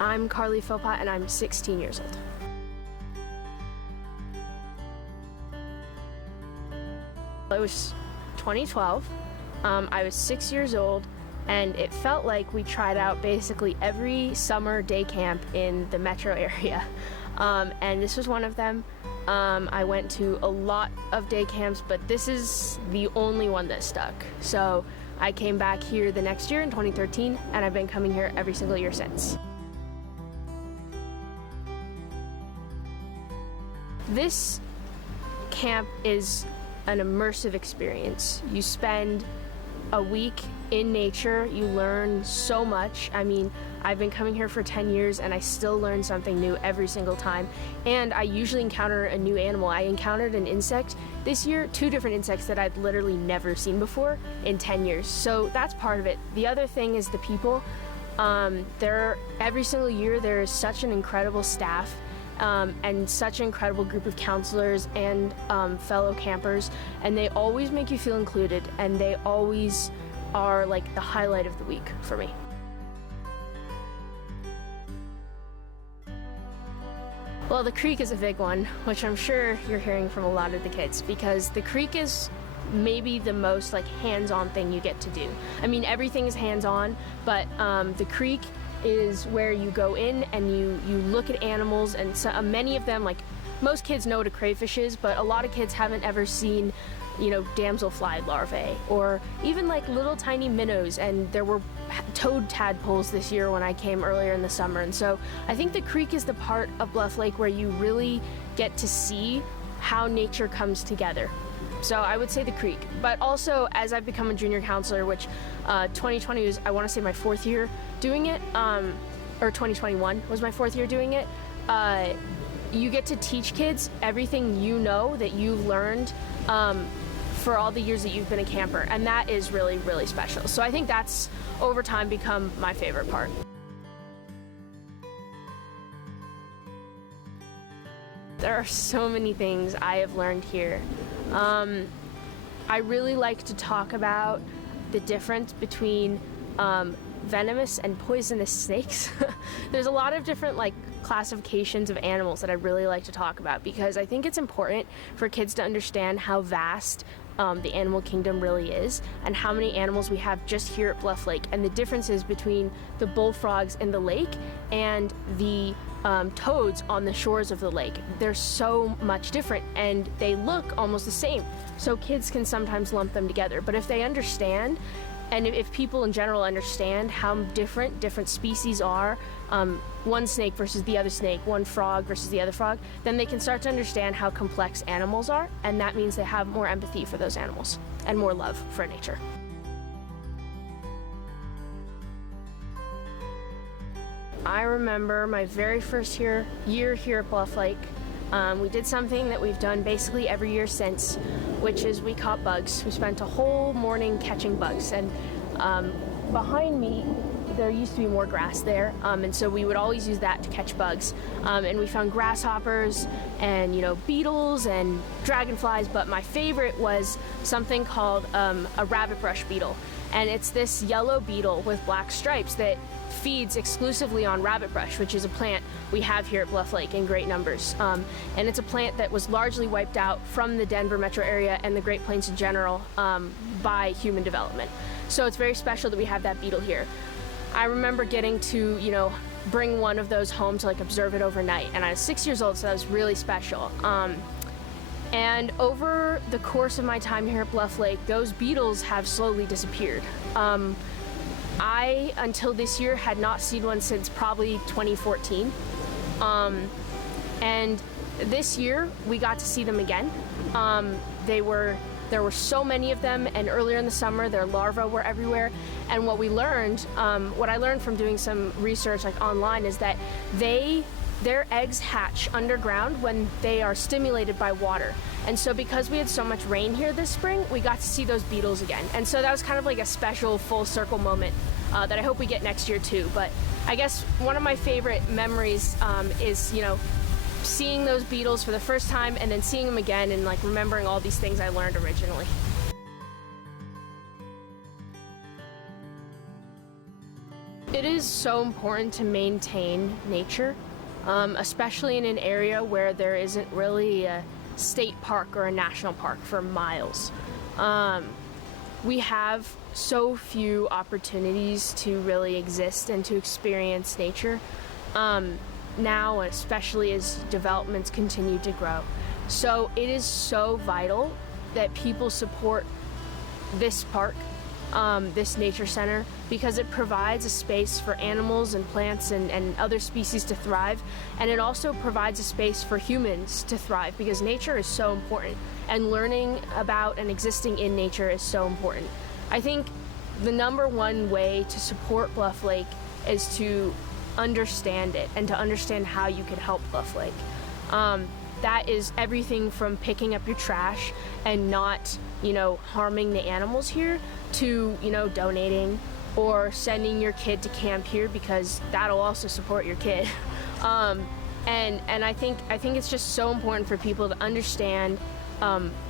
I'm Carly Philpott and I'm 16 years old. It was 2012. I was 6 years old, and it felt like we tried out basically every summer day camp in the metro area. And this was one of them. I went to a lot of day camps, but this is the only one that stuck. So I came back here the next year in 2013, and I've been coming here every single year since. This camp is an immersive experience. You spend a week in nature, you learn so much. I mean, I've been coming here for 10 years and I still learn something new every single time. And I usually encounter a new animal. I encountered an insect this year, 2 different insects that I'd literally never seen before in 10 years. So that's part of it. The other thing is the people. Every single year there is such an incredible staff and such an incredible group of counselors and fellow campers, and they always make you feel included, and they always are like the highlight of the week for me. Well, the creek is a big one, which I'm sure you're hearing from a lot of the kids, because the creek is maybe the most like hands-on thing you get to do. I mean, everything is hands-on, but the creek is where you go in and you look at animals, and so, many of them, like most kids know what a crayfish is, but a lot of kids haven't ever seen, you know, damselfly larvae or even like little tiny minnows, and there were toad tadpoles this year when I came earlier in the summer. And so I think the creek is the part of Bluff Lake where you really get to see how nature comes together. So I would say the creek, but also as I've become a junior counselor, which 2020 was, I want to say, my 4th year doing it, or 2021 was my 4th year doing it. You get to teach kids everything you know that you've learned for all the years that you've been a camper, and that is really, really special. So I think that's over time become my favorite part. There are so many things I have learned here. I really like to talk about the difference between venomous and poisonous snakes. There's a lot of different like classifications of animals that I really like to talk about, because I think it's important for kids to understand how vast the animal kingdom really is, and how many animals we have just here at Bluff Lake, and the differences between the bullfrogs in the lake and the toads on the shores of the lake. They're so much different, and they look almost the same. So kids can sometimes lump them together, but if they understand, and if people in general understand how different species are, one snake versus the other snake, one frog versus the other frog, then they can start to understand how complex animals are, and that means they have more empathy for those animals and more love for nature. I remember my very first year here at Bluff Lake. We did something that we've done basically every year since, which is we caught bugs. We spent a whole morning catching bugs, and behind me there used to be more grass there, and so we would always use that to catch bugs. And we found grasshoppers and, you know, beetles and dragonflies, but my favorite was something called a rabbit brush beetle, and it's this yellow beetle with black stripes that feeds exclusively on rabbit brush, which is a plant we have here at Bluff Lake in great numbers. And it's a plant that was largely wiped out from the Denver metro area and the Great Plains in general by human development. So it's very special that we have that beetle here. I remember getting to, you know, bring one of those home to like observe it overnight, and I was 6 years old, so that was really special. And over the course of my time here at Bluff Lake, those beetles have slowly disappeared. I, until this year, had not seen one since probably 2014. And this year, we got to see them again. There were so many of them, and earlier in the summer, their larvae were everywhere. And what we learned, what I learned from doing some research like online, is that their eggs hatch underground when they are stimulated by water. And so because we had so much rain here this spring, we got to see those beetles again. And so that was kind of like a special full circle moment that I hope we get next year too. But I guess one of my favorite memories is, you know, seeing those beetles for the first time and then seeing them again and like remembering all these things I learned originally. It is so important to maintain nature, especially in an area where there isn't really a state park or a national park for miles. We have so few opportunities to really exist and to experience nature now, especially as developments continue to grow. So it is so vital that people support this park, this nature center, because it provides a space for animals and plants and other species to thrive, and it also provides a space for humans to thrive, because nature is so important, and learning about and existing in nature is so important. I think the number one way to support Bluff Lake is to understand it and to understand how you can help Bluff Lake. That is everything from picking up your trash and not, harming the animals here, to, donating or sending your kid to camp here, because that'll also support your kid. And I think it's just so important for people to understand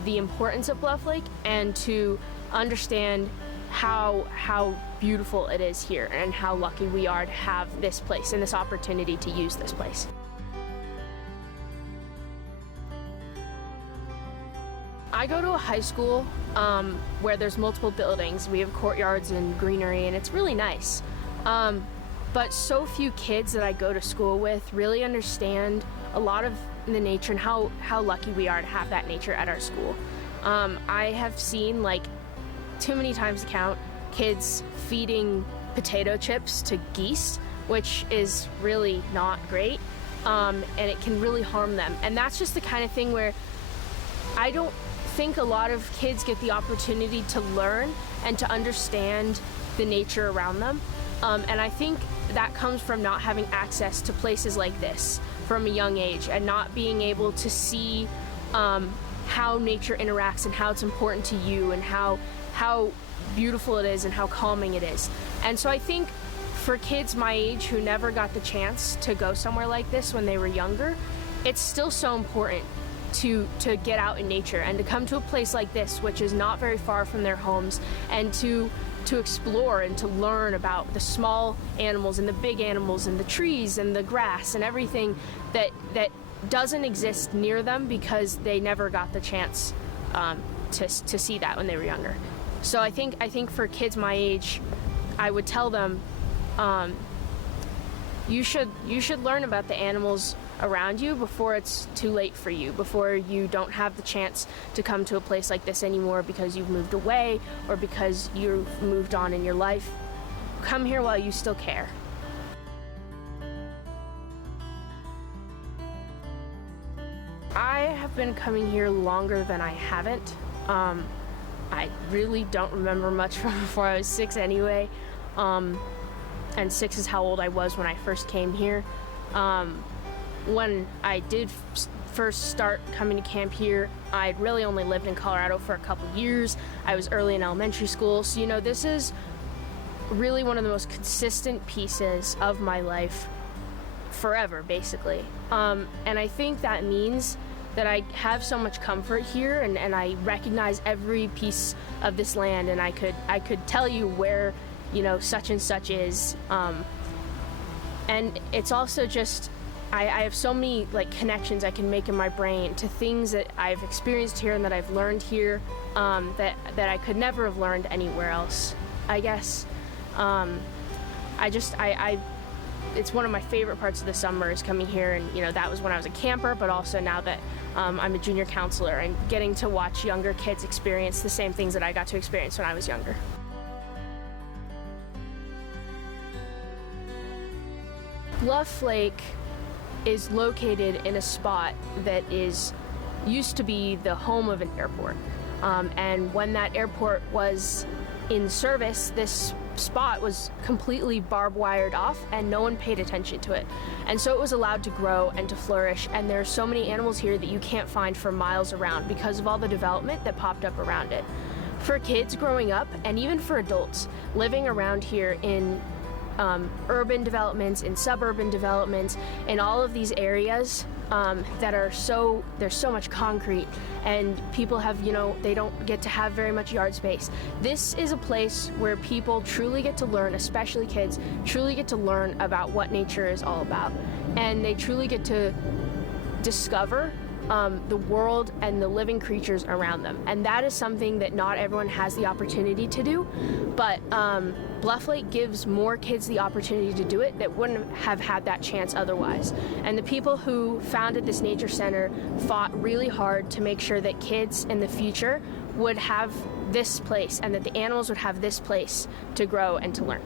the importance of Bluff Lake and to understand how beautiful it is here and how lucky we are to have this place and this opportunity to use this place. I go to a high school where there's multiple buildings. We have courtyards and greenery, and it's really nice. But so few kids that I go to school with really understand a lot of the nature and how lucky we are to have that nature at our school. I have seen, too many times to count, kids feeding potato chips to geese, which is really not great, and it can really harm them. And that's just the kind of thing where I don't think a lot of kids get the opportunity to learn and to understand the nature around them. And I think that comes from not having access to places like this from a young age, and not being able to see how nature interacts and how it's important to you, and how beautiful it is and how calming it is. And so I think for kids my age who never got the chance to go somewhere like this when they were younger, it's still so important to get out in nature and to come to a place like this, which is not very far from their homes, and to explore and to learn about the small animals and the big animals and the trees and the grass and everything that doesn't exist near them because they never got the chance to see that when they were younger. So I think for kids my age, I would tell them, you should learn about the animals around you before it's too late for you, before you don't have the chance to come to a place like this anymore because you've moved away or because you've moved on in your life. Come here while you still care. I have been coming here longer than I haven't. I really don't remember much from before I was 6 anyway. And 6 is how old I was when I first came here. When I did first start coming to camp here, I'd really only lived in Colorado for a couple years. I was early in elementary school, so this is really one of the most consistent pieces of my life forever, basically. And I think that means that I have so much comfort here, and I recognize every piece of this land, and I could tell you where such and such is. And it's also just I have so many connections I can make in my brain to things that I've experienced here and that I've learned here, that I could never have learned anywhere else, I guess. It's one of my favorite parts of the summer is coming here, and that was when I was a camper, but also now that I'm a junior counselor and getting to watch younger kids experience the same things that I got to experience when I was younger. Bluff Lake is located in a spot that used to be the home of an airport. And when that airport was in service, this spot was completely barbed wired off and no one paid attention to it. And so it was allowed to grow and to flourish, and there are so many animals here that you can't find for miles around because of all the development that popped up around it. For kids growing up, and even for adults living around here in urban developments, in suburban developments, in all of these areas that are there's so much concrete, and people have, they don't get to have very much yard space. This is a place where people truly get to learn, especially kids, truly get to learn about what nature is all about. And they truly get to discover the world and the living creatures around them. And that is something that not everyone has the opportunity to do, but Bluff Lake gives more kids the opportunity to do it that wouldn't have had that chance otherwise. And the people who founded this nature center fought really hard to make sure that kids in the future would have this place and that the animals would have this place to grow and to learn.